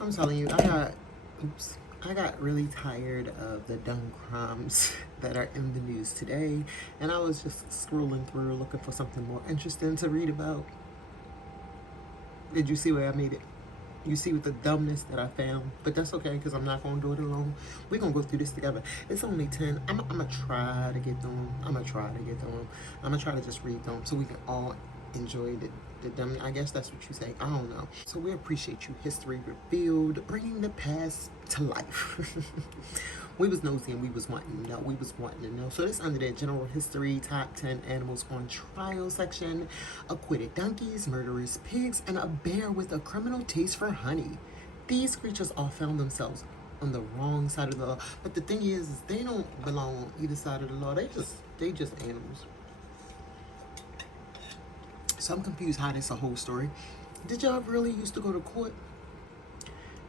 I'm telling you, I got really tired of the dumb crimes that are in the news today, and I was just scrolling through looking for something more interesting to read about. Did you see where I made it? You see with the dumbness that I found, but that's okay because I'm not gonna do it alone. We're gonna go through this together. It's only 10. I'm gonna try to get through them. I'm gonna try to get through them. I'm gonna try to just read them so we can all enjoy the dumb. I guess that's what you say. I don't know. So we appreciate you, History Revealed, bringing the past to life. We was nosy and we was wanting to know. We was wanting to know. So this under the general history top 10 animals on trial section: acquitted donkeys, murderous pigs, and a bear with a criminal taste for honey. These creatures all found themselves on the wrong side of the law. But the thing is they don't belong on either side of the law. They just animals. So I'm confused how this a whole story. Did y'all really used to go to court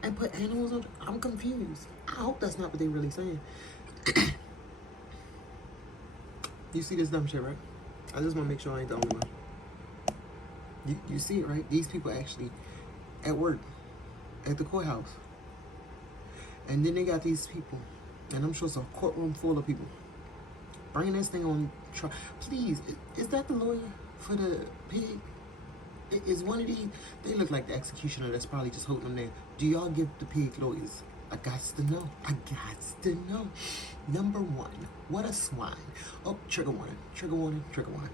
and put animals on? I'm confused. I hope that's not what they really saying. You see this dumb shit, right? I just want to make sure I ain't the only one. You see it, right? These people actually at work, at the courthouse. And then they got these people, and I'm sure it's a courtroom full of people, bringing this thing on trial. Please, is that the lawyer for the pig? Is one of these, they look like the executioner that's probably just holding them there. Do y'all give the pig lawyers? I got to know. I got to know. Number one, what a swine. Oh, trigger warning, trigger warning, trigger warning.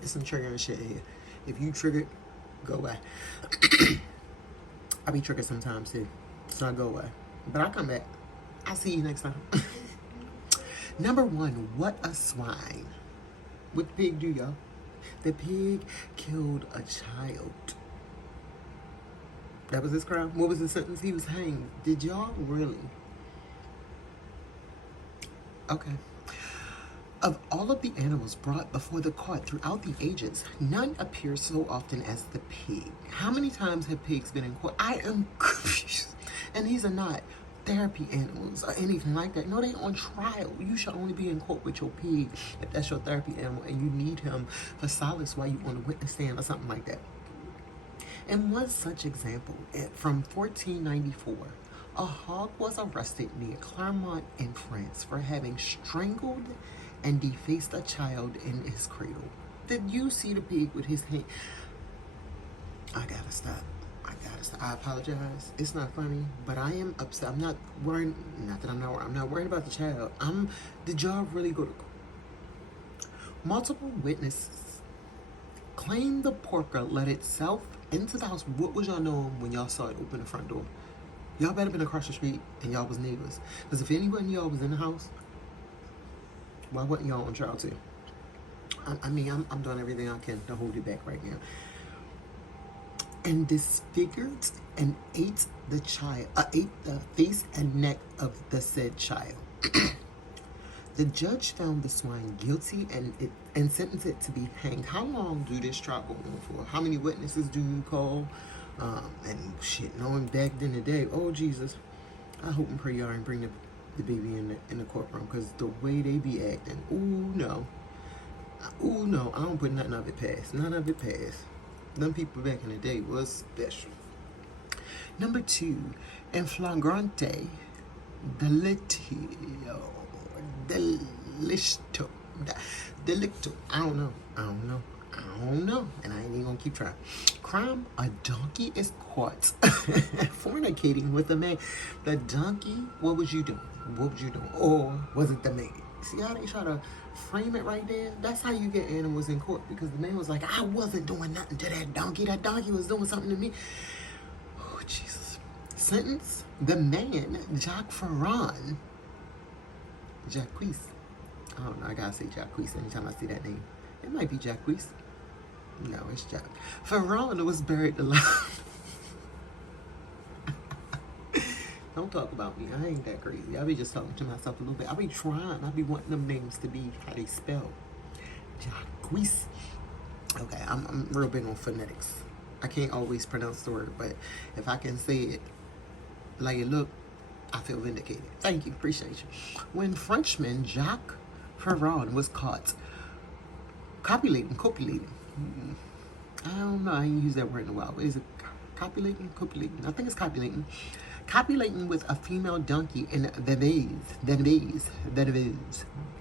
There's some triggering shit here. If you triggered, go away. I be triggered sometimes too, so I go away. But I come back. I'll see you next time. Number one, what a swine. What the pig do, y'all? The pig killed a child. That was his crime. What was the sentence? He was hanged. Did y'all really? Okay. Of all of the animals brought before the court throughout the ages, none appear so often as the pig. How many times have pigs been in court? I am confused. And these are not therapy animals or anything like that. No, they on trial. You should only be in court with your pig if that's your therapy animal and you need him for solace while you on the witness stand or something like that. In one such example, from 1494, a hog was arrested near Clermont in France for having strangled and defaced a child in his cradle. Did you see the pig with his hand? I gotta stop. I apologize. It's not funny, but I am upset. I'm not worried. Not that I'm not worried. I'm not worried about the child. Did y'all really go to court? Multiple witnesses claim the porker let itself into the house. What was y'all doing when y'all saw it open the front door? Y'all better been across the street and y'all was neighbors. Because if anyone y'all was in the house, why wasn't y'all on trial too? I'm doing everything I can to hold it back right now. And disfigured and ate the face and neck of the said child. The judge found the swine guilty and sentenced it to be hanged. How long do this trial go on for? How many witnesses do you call? And shit, knowing back in the day, oh Jesus, I hope and pray y'all ain't bring the baby in the courtroom, because the way they be acting, ooh no, I don't put nothing of it past. None of it past. Them people back in the day was special. Number two, in flagrante delicto. I don't know. And I ain't even gonna keep trying. Crime: a donkey is caught fornicating with a man. The donkey, what was you doing? Or was it the man? See how they try to frame it right there? That's how you get animals in court, because the man was like, I wasn't doing nothing to that donkey. That donkey was doing something to me. Oh, Jesus. Sentence: the man, Jacques Ferrand. Jacques. I don't know. I gotta say Jacques anytime I see that name. It might be Jacques. No, it's Jacques. Ferrand was buried alive. Don't talk about me. I ain't that crazy. I be just talking to myself a little bit. I be trying. I be wanting them names to be how they spell. Jacques. Okay, I'm real big on phonetics. I can't always pronounce the word, but if I can say it like it look, I feel vindicated. Thank you. Appreciate you. When Frenchman Jacques Ferrand was caught copulating. I don't know. I ain't used that word in a while. What is it? Copulating, I think it's copulating with a female donkey in Vevey's,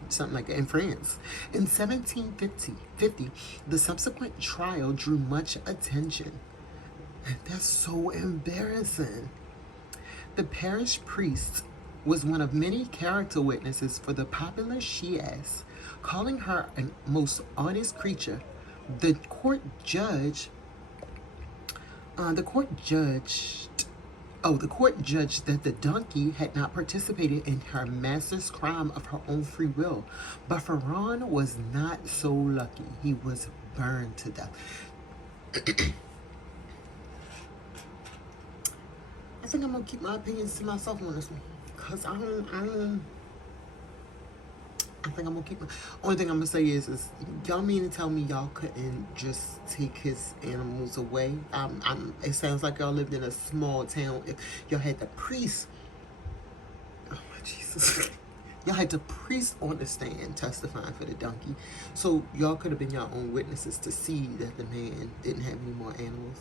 something like that, in France. In 1750, the subsequent trial drew much attention. That's so embarrassing. The parish priest was one of many character witnesses for the popular Shias, calling her a most honest creature. The court judged that the donkey had not participated in her master's crime of her own free will. But Ferran was not so lucky. He was burned to death. I think I'm gonna keep my opinions to myself on this one, cause I think I'm gonna keep my. Only thing I'm gonna say is y'all mean to tell me y'all couldn't just take his animals away? It sounds like y'all lived in a small town. If y'all had the priest, oh my Jesus, y'all had the priest on the stand testifying for the donkey, so y'all could have been your own witnesses to see that the man didn't have any more animals.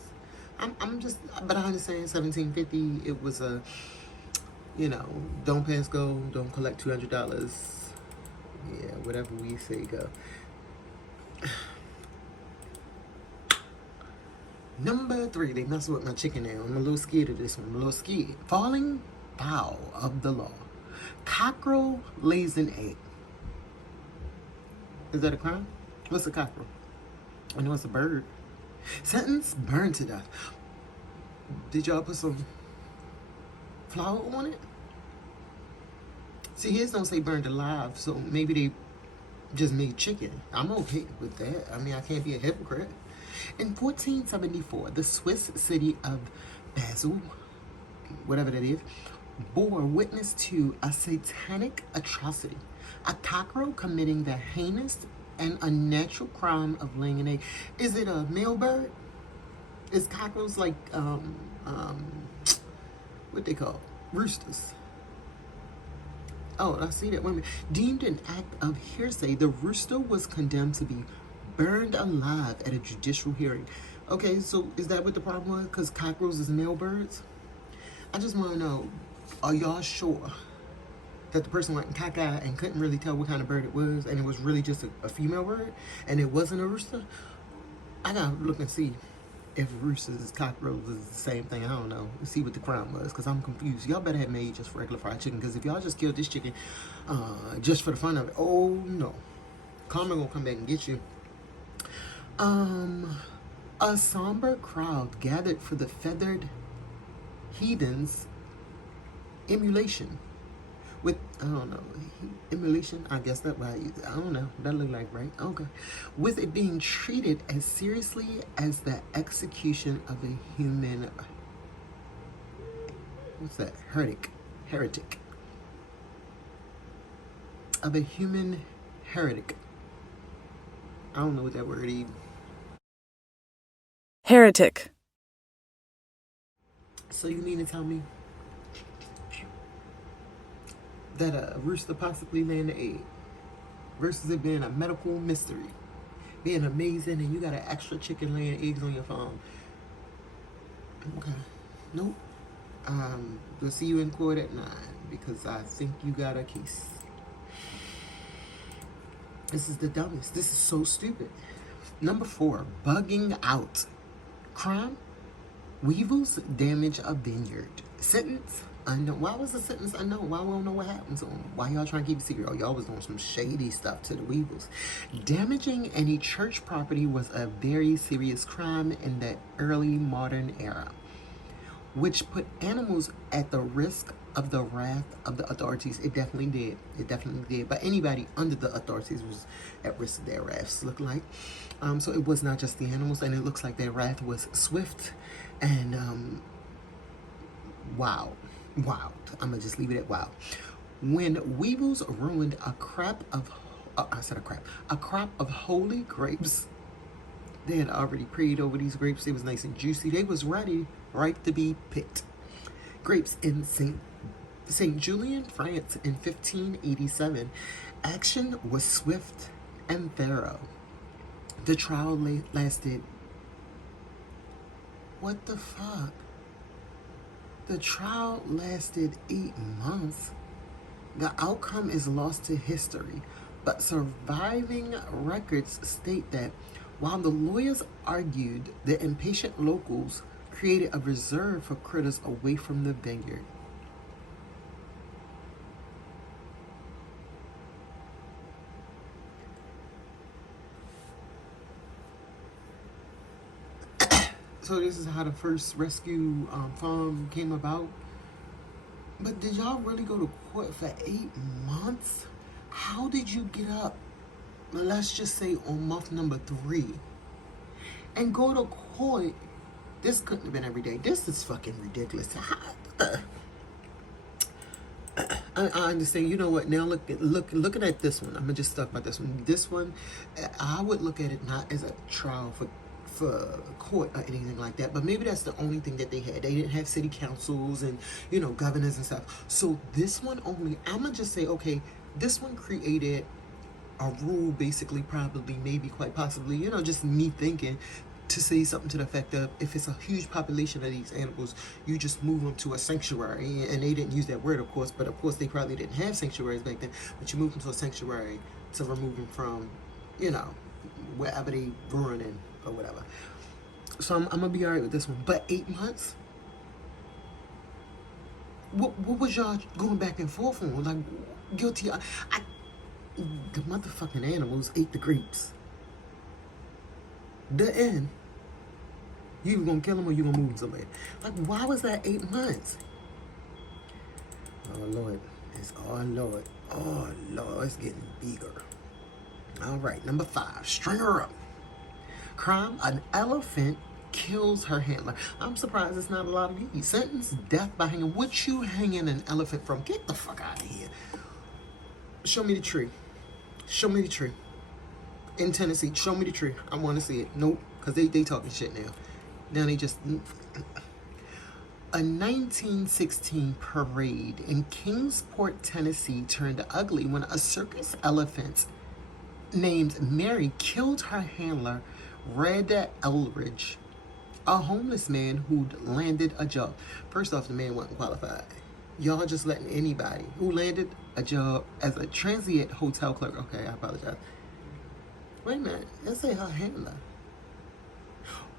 But I understand 1750, it was a, don't pass go, don't collect $200. Yeah, whatever we say go. Number 3, they mess with my chicken now. I'm a little scared of this one. I'm a little scared. Falling foul of the law. Cockerel lays an egg. Is that a crime? What's a cockerel? I know it's a bird. Sentence, burned to death. Did y'all put some flour on it? See, his don't say burned alive, so maybe they just made chicken. I'm okay with that. I mean, I can't be a hypocrite. In 1474, the Swiss city of Basel, whatever that is, bore witness to a satanic atrocity. A cockerel committing the heinous and unnatural crime of laying an egg. Is it a male bird? Is cockerels like what they call roosters? Oh, I see that. Wait a minute. Deemed an act of hearsay, the rooster was condemned to be burned alive at a judicial hearing. Okay, so is that what the problem was? Because cockerels is male birds? I just want to know, are y'all sure that the person went caca and couldn't really tell what kind of bird it was, and it was really just a female bird, and it wasn't a rooster? I gotta look and see if roosters and cockerels is the same thing. I don't know. Let's see what the crime was, because I'm confused. Y'all better have made just regular fried chicken, because if y'all just killed this chicken just for the fun of it, oh no. Karma gonna come back and get you. A somber crowd gathered for the feathered heathens emulation. With, I don't know, emulation, I guess that why, I don't know, that look like right, okay. With it being treated as seriously as the execution of a human, what's that, heretic. Of a human heretic. I don't know what that word is. Heretic. So you mean to tell me that a rooster possibly laying an egg versus it being a medical mystery, being amazing, and you got an extra chicken laying eggs on your farm? Okay. Nope. We'll see you in court at 9, because I think you got a case. This is the dumbest. This is so stupid. Number 4, bugging out. Crime, weevils damage a vineyard. Sentence, unknown. Why was the sentence unknown? Why we don't know what happened to them? Why y'all trying to keep it secret? Oh, y'all was doing some shady stuff to the weevils. Damaging any church property was a very serious crime in the early modern era, which put animals at the risk of the wrath of the authorities. It definitely did. It definitely did. But anybody under the authorities was at risk of their wraths, look like. So it was not just the animals, and it looks like their wrath was swift and wow. I'm gonna just leave it at wow. When weevils ruined a crop of holy grapes. They had already prayed over these grapes. They was nice and juicy. They was ready, ripe to be picked. Grapes in St. Julian, France in 1587. Action was swift and thorough. The trial lasted What the fuck? The trial lasted 8 months. The outcome is lost to history, but surviving records state that while the lawyers argued, the impatient locals created a reserve for critters away from the vineyard. So this is how the first rescue farm came about. But did y'all really go to court for 8 months? How did you get up, let's just say on month number 3, and go to court? This couldn't have been every day. This is fucking ridiculous. I understand. You know what? Now looking at this one, I'm gonna just talk about this one. This one, I would look at it not as a trial for court or anything like that, but maybe that's the only thing that they had. They didn't have city councils and governors and stuff. So this one only, I'm gonna just say, okay, this one created a rule, basically, probably, maybe, quite possibly, just me thinking, to say something to the effect of, if it's a huge population of these animals, you just move them to a sanctuary. And they didn't use that word, of course, but of course they probably didn't have sanctuaries back then, but you move them to a sanctuary to remove them from wherever they ruining or whatever. So I'm gonna be all right with this one. But 8 months? What was y'all going back and forth on? Like, guilty? The motherfucking animals ate the grapes. The end. You gonna kill them or you gonna move them somewhere? Like, why was that 8 months? Oh Lord, oh Lord, it's getting bigger. All right, number 5, string her up. Crime: an elephant kills her handler. I'm surprised it's not a lot of these. Sentence: death by hanging. What you hanging an elephant from? Get the fuck out of here. Show me the tree. Show me the tree. In Tennessee, show me the tree. I want to see it. Nope, because they talking shit now. Now they just... A 1916 parade in Kingsport, Tennessee turned ugly when a circus elephant named Mary killed her handler, Red Eldridge, a homeless man who'd landed a job. First off, the man wasn't qualified. Y'all just letting anybody who landed a job as a transient hotel clerk. Okay, I apologize. Wait a minute. Let's say her handler.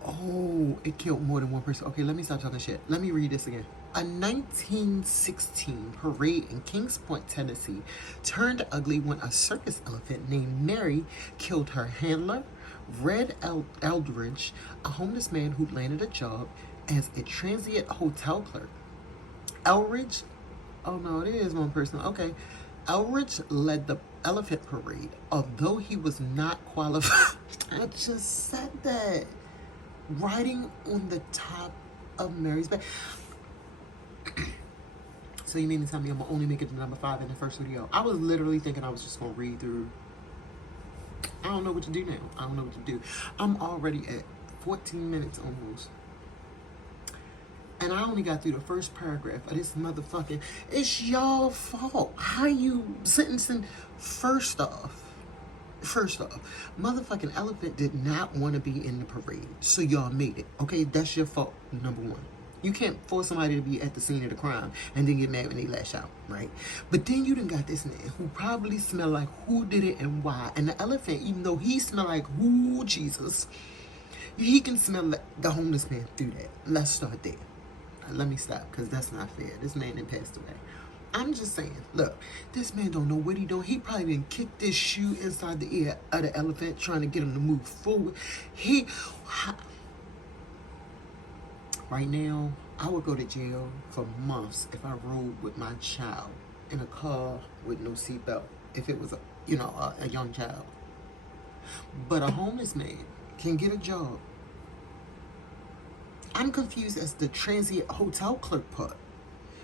Oh, it killed more than one person. Okay, let me stop talking shit. Let me read this again. A 1916 parade in Kingsport, Tennessee turned ugly when a circus elephant named Mary killed her handler, Red Eldridge, a homeless man who landed a job as a transient hotel clerk. Eldridge, oh no, it is one person. Okay. Eldridge led the elephant parade, although he was not qualified. I just said that. Riding on the top of Mary's back. So you mean to tell me I'm gonna only make it to number 5 in the first video? I was literally thinking I was just gonna read through. I don't know what to do now. I don't know what to do. I'm already at 14 minutes almost. And I only got through the first paragraph of this motherfucking... It's y'all fault. How you sentencing? First off, motherfucking elephant did not want to be in the parade, so y'all made it. Okay, that's your fault, number 1. You can't force somebody to be at the scene of the crime and then get mad when they lash out, right? But then you done got this man who probably smelled like who did it and why. And the elephant, even though he smelled like who, Jesus, he can smell like the homeless man through that. Let's start there. Let me stop, because that's not fair. This man done passed away. I'm just saying, look, this man don't know what he doing. He probably didn't kick this shoe inside the ear of the elephant trying to get him to move forward. Right now, I would go to jail for months if I rode with my child in a car with no seatbelt, if it was a young child. But a homeless man can get a job. I'm confused as the transient hotel clerk part.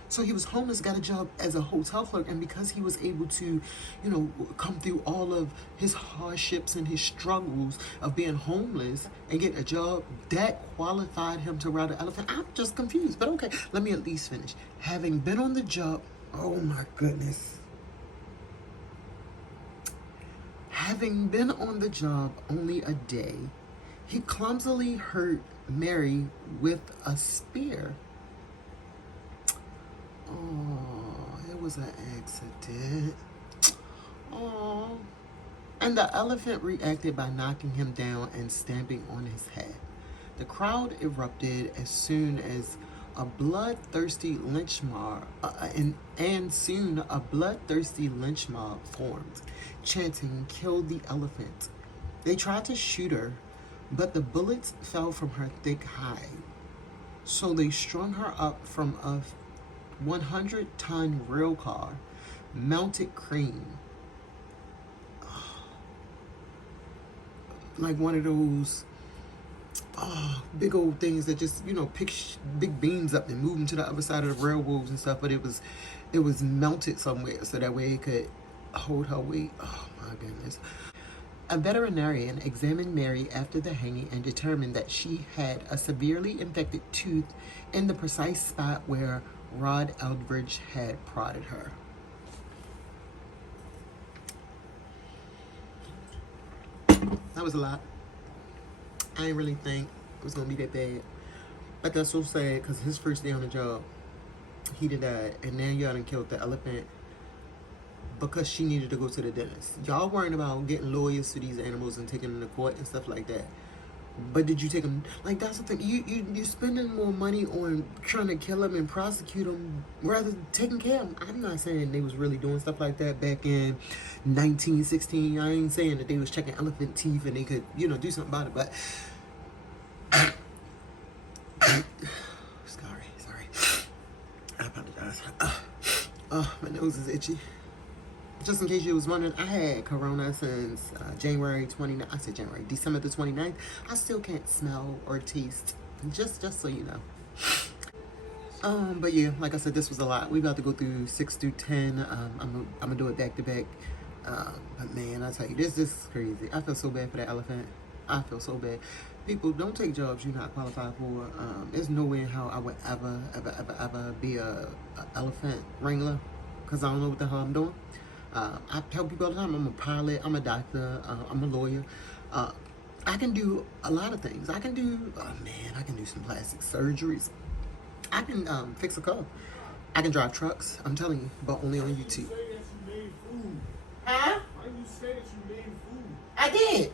So he was homeless, got a job as a hotel clerk, and because he was able to, come through all of his hardships and his struggles of being homeless and get a job, that qualified him to ride an elephant. I'm just confused, but okay, let me at least finish. Having been on the job, oh my goodness. Having been on the job only a day, he clumsily hurt Mary with a spear. Oh, it was an accident. Oh. And the elephant reacted by knocking him down and stamping on his head. The crowd erupted as soon as a bloodthirsty lynch mob, and soon a bloodthirsty lynch mob formed, chanting, "Kill the elephant." They tried to shoot her, but the bullets fell from her thick hide. So they strung her up from a 100-ton rail car, mounted crane, like one of those big old things that just pick big beams up and move them to the other side of the railroads and stuff. But it was mounted somewhere so that way it could hold her weight. Oh my goodness. A veterinarian examined Mary after the hanging and determined that she had a severely infected tooth in the precise spot where Rod Eldridge had prodded her. That was a lot. I didn't really think it was going to be that bad. But that's so sad because his first day on the job, he did that. And now y'all done killed the elephant because she needed to go to the dentist. Y'all worrying about getting lawyers for these animals and taking them to court and stuff like that. But did you take them? Like, that's the thing. You spending more money on trying to kill them and prosecute them rather than taking care of them. I'm not saying they was really doing stuff like that back in 1916. I ain't saying that they was checking elephant teeth and they could, do something about it. But sorry. I apologize. My nose is itchy. Just in case you was wondering, I had corona since December the 29th. I still can't smell or taste, just so you know. But yeah, like I said, this was a lot. We about to go through 6 through 10. I'm gonna do it back to back. But man, I tell you, this is crazy. I feel so bad for that elephant. I feel so bad. People, don't take jobs you're not qualified for. There's no way in how I would ever be a elephant wrangler, because I don't know what the hell I'm doing. I tell people all the time, I'm a pilot, I'm a doctor, I'm a lawyer. I can do a lot of things. I can do some plastic surgeries. I can fix a car. I can drive trucks, I'm telling you, but only on YouTube. Why you say that you made food? Huh? I did.